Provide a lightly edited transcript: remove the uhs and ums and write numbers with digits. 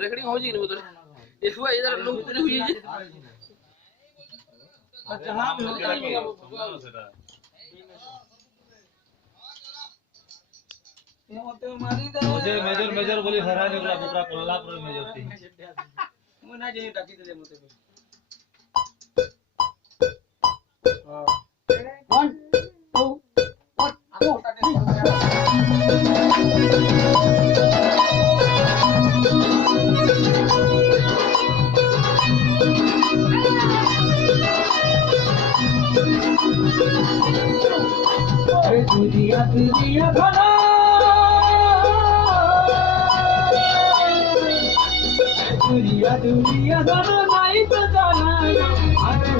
रेकॉर्डिंग हो जी नहीं बोल ये हुआ इधर लोग पूरी हुई है अच्छा हां मुझे मेजर मेजर बोली हरा निकला पूरा कोल्हापुर मेजर थी मैं ना जे टाकी दे मते हां 1 2 अरे दुनिया दुनिया भला दुनिया दुनिया भला नहीं तो जाना अरे